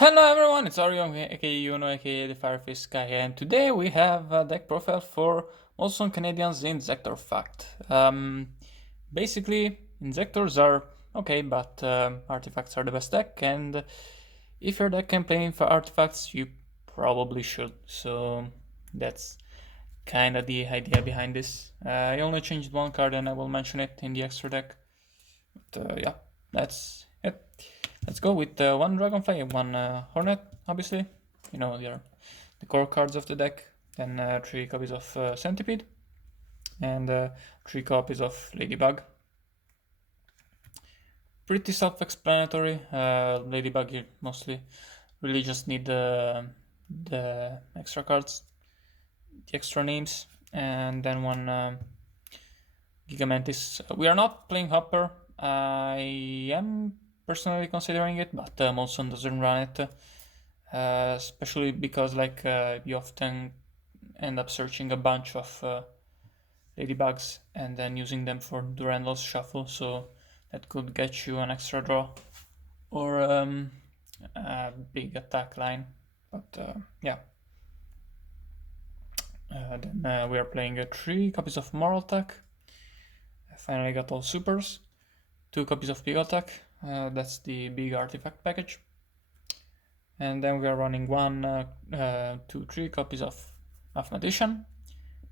Hello everyone, it's Orion, aka Yuno, aka the Fireface guy, and today we have a deck profile for also Canadians Inzektor fact. Basically, Inzektors are okay, but artifacts are the best deck, and if your deck can play for artifacts, you probably should. So that's kind of the idea behind this. I only changed one card, and I will mention it in the extra deck. But yeah, that's it. Let's go with one Dragonfly, one Hornet, obviously. You know, they're the core cards of the deck. Then 3 copies of Centipede and 3 copies of Ladybug. Pretty self-explanatory. Ladybug, you mostly really just need the extra cards, the extra names, and then one Gigamantis. We are not playing Hopper. I am personally considering it, but Molson doesn't run it, especially because you often end up searching a bunch of ladybugs and then using them for Durandel's shuffle, so that could get you an extra draw or a big attack line. But yeah. Then we are playing 3 copies of Moral Attack. I finally got all supers. 2 copies of Big Attack. That's the big artifact package. And then we are running 3 copies of Mathematician.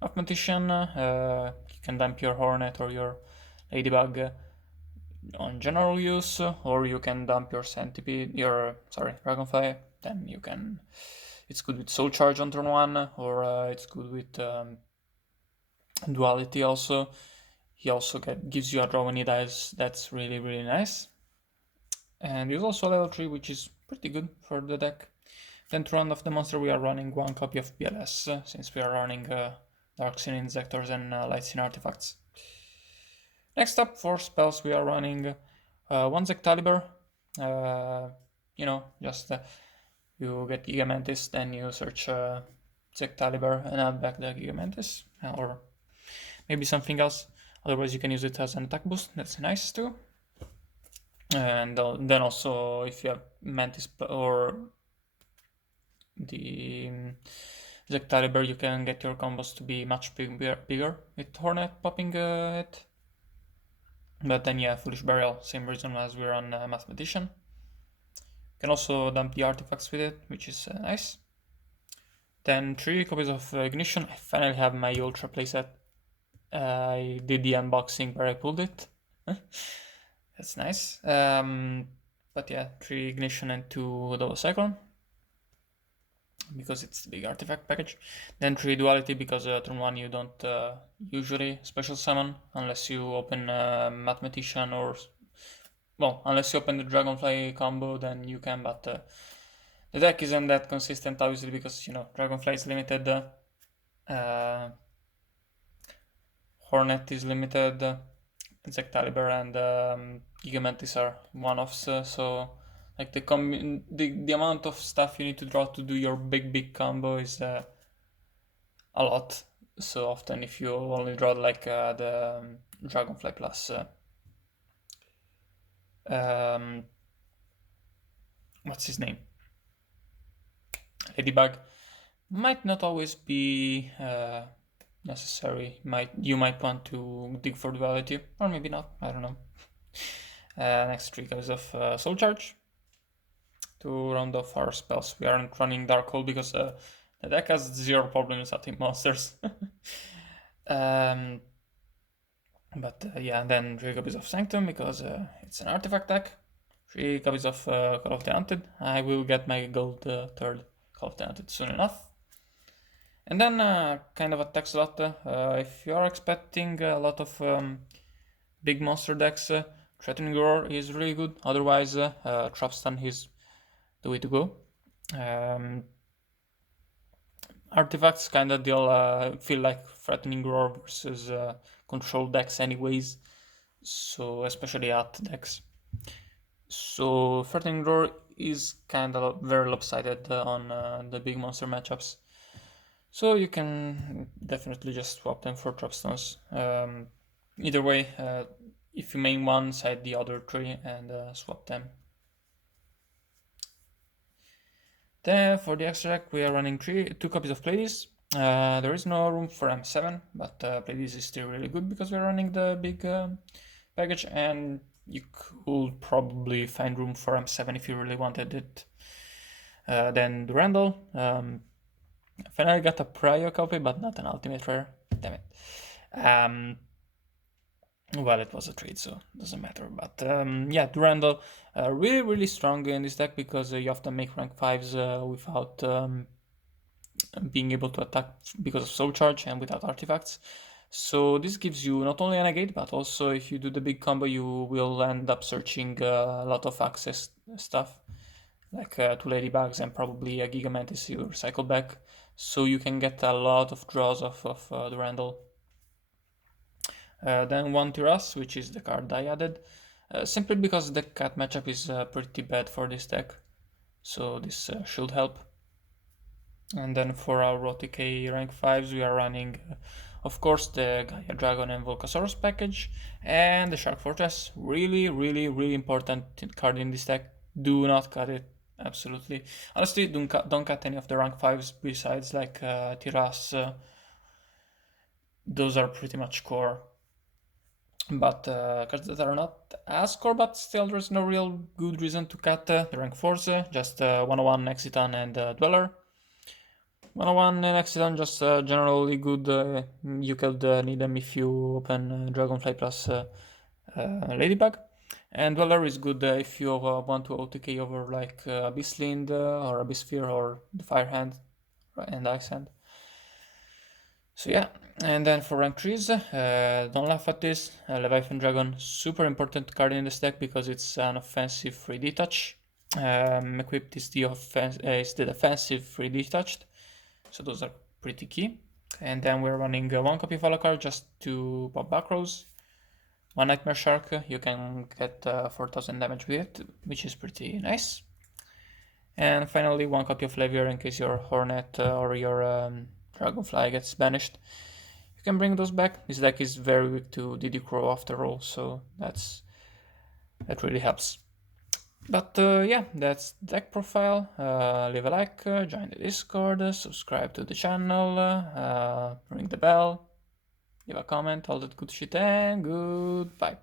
Mathematician, you can dump your Hornet or your Ladybug on general use, or you can dump your Dragonfly. Then you can. It's good with Soul Charge on turn 1, or it's good with Duality also. He also gives you a draw when he dies. That's really, really nice. And he's also level 3, which is pretty good for the deck. Then to round off the monster, we are running 1 copy of BLS, since we are running Dark Sin Inzectors and Light Sin Artifacts. Next up, for spells, we are running 1 Zectaliber. Just you get Gigamantis, then you search Zectaliber and add back the Gigamantis, or maybe something else. Otherwise, you can use it as an attack boost. That's nice too. And then also, if you have Mantis or the Zectaliber, you can get your combos to be much bigger with Hornet popping it. But then, yeah, Foolish Burial, same reason as we're on Mathematician. You can also dump the artifacts with it, which is nice. Then 3 copies of Ignition. I finally have my Ultra playset. I did the unboxing where I pulled it. That's nice. But yeah, 3 Ignition and 2 Double Cyclone, because it's the big artifact package. Then 3 Duality, because turn 1 you don't usually special summon unless you open Mathematician, or well, unless you open the Dragonfly combo, then you can, but the deck isn't that consistent, obviously, because, Dragonfly is limited, Hornet is limited, Zectaliber and Gigamantis are one-offs, so like the amount of stuff you need to draw to do your big combo is a lot. So often, if you only draw the Dragonfly plus what's his name, Ladybug, might not always be necessary. You might want to dig for duality, or maybe not, I don't know. Next 3 copies of Soul Charge to round off our spells. We aren't running Dark Hole because the deck has 0 problems at monsters. Yeah, then 3 copies of Sanctum because it's an artifact deck. 3 copies of Call of the Hunted. I will get my gold 3rd Call of the Hunted soon enough. And then kind of a tech slot. If you are expecting a lot of big monster decks, Threatening Roar is really good. Otherwise, Trapstun is the way to go. Artifacts kind of feel like Threatening Roar versus control decks anyways, so especially at decks. So Threatening Roar is kind of very lopsided on the big monster matchups. So you can definitely just swap them for Trapstones. Either way, if you main one, side the other 3 and swap them. Then for the extra deck, we are running two copies of Pleiades. There is no room for M7, but Pleiades is still really good because we're running the big package, and you could probably find room for M7 if you really wanted it. Then Durandal. Finally got a Prio copy, but not an Ultimate Rare. Damn it. Well, it was a trade, so it doesn't matter. But yeah, Durandal, really, really strong in this deck because you often make rank 5s without being able to attack because of Soul Charge and without artifacts. So this gives you not only a negate, but also if you do the big combo, you will end up searching a lot of access stuff, like 2 Ladybugs and probably a Giga Mantis you cycle back. So you can get a lot of draws off of Durandal. Then 1 Tiras, which is the card I added, simply because the cat matchup is pretty bad for this deck, so this should help. And then for our OTK rank 5s, we are running, of course, the Gaia Dragon and Volcasaurus package, and the Shark Fortress. Really, really, really important card in this deck. Do not cut it, absolutely. Honestly, don't cut any of the rank 5s besides like Tiras. Those are pretty much core. But cards that are not as core, but still there's no real good reason to cut the rank 4s, just 101 Exiton and Dweller. 101 and Exiton just generally good, you could need them if you open Dragonfly plus Ladybug. And Dweller is good if you want to OTK over like Abysslind or Abyssphere or the Fire Hand and Ice Hand. So yeah, and then for rank 3s, don't laugh at this. Leviathan Dragon, super important card in this deck because it's an offensive 3D touch. Equipped is the defensive 3D touched, so those are pretty key. And then we're running one copy of Alucard just to pop back rows. One Nightmare Shark, you can get 4000 damage with it, which is pretty nice. And finally, one copy of Levier in case your Hornet or your Dragonfly gets banished. You can bring those back. This deck is very weak to DD Crow after all, so that really helps. But yeah, that's deck profile. Leave a like, join the Discord, subscribe to the channel, ring the bell, leave a comment, all that good shit, and goodbye.